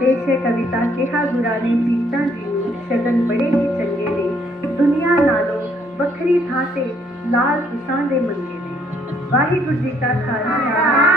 ਪੇਸ਼ ਹੈ ਕਵਿਤਾ ਕਿਹਾ, ਗੁਰਾਂ ਨੇ ਪ੍ਰੀਤਾਂ ਜੀ ਨੂੰ ਸ਼ਗਨ ਬੜੇ ਹੀ ਚੰਗੇ ਨੇ ਦੁਨੀਆ ਨਾਲੋਂ ਵੱਖਰੀ ਥਾਂ ਤੇ ਲਾਲ ਕਿਸਾਨ ਦੇ ਮੰਗੇ ਨੇ। ਵਾਹਿਗੁਰੂ ਜੀ ਕਾ ਖਾਲਸਾ।